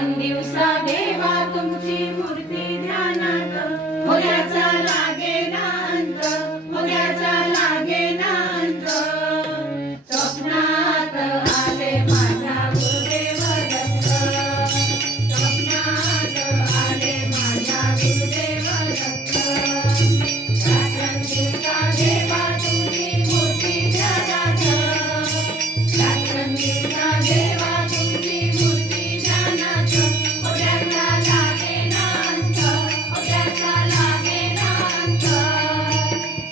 दिवसा देवा तुमची मूर्ती ध्यानात उद्याचा लागे नांत उद्याचा लागे नांत स्वप्नात आले माझा गुरुदेव दत्त स्वप्नात आले माझा गुरुदेव दत्त दिवसा देवा तुमची मूर्ती ध्यानात दिवसा देवा तुमची मूर्ती ध्यानात उद्याचा लागे नांत उद्याचा लागे नांत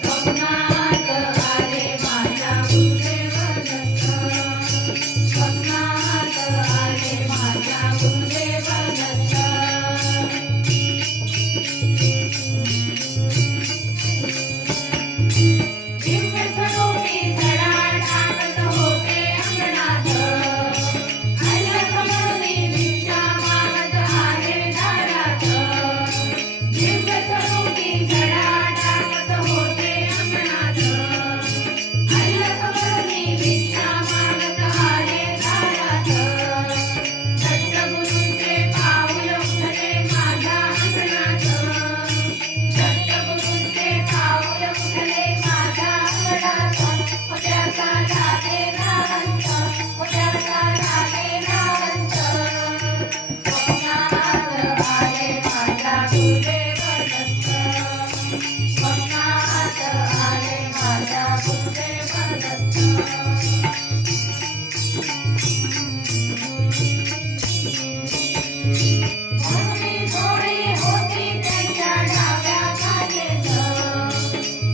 स्वप्नात आले माझा गुरुदेव दत्त स्वप्नात आले माझा गुरुदेव दत्त दिव्य स्वरूपी सडा टाकत होते अंगणात अल्लखमोनी भिक्षा मागत आले दारात दिव्य स्वरूपी सडा टाकत होते अंगणात अल्लखमोनी भिक्षा मागत आले दारात दत्तगुरूंचे पाऊल उठले माझ्या अंगणात दत्तगुरूंचे पाऊल उठले माझ्या अंगणात उद्याचा लागे नांत उद्याचा लागे नांत स्वप्नात आले माझा गुरुदेव दत्त स्वप्नात आले माझा गुरुदेव दत्त मोहनी जोडी होती त्यांच्या डाव्या खांद्यात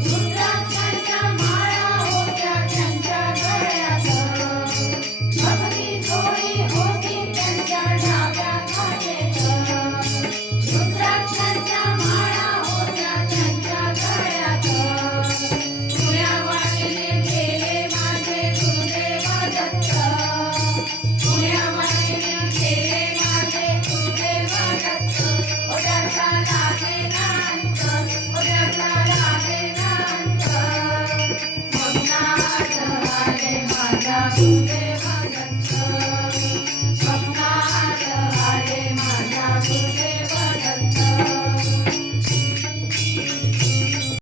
रुद्राक्षाच्या माळा होत्या त्यांच्या गळ्यात मोहनी जोडी होती त्यांच्या डाव्या खांद्यात रुद्राक्षाच्या माळा होत्या त्यांच्या गळ्यात पुण्या वाटेने गेले माझे गुरुदेव दत्त पुण्या वाटेने गेले माझे गुरुदेव दत्त उद्याचा लागे नांत उद्याचा लागे नांत स्वप्नात आले माझा गुरुदेव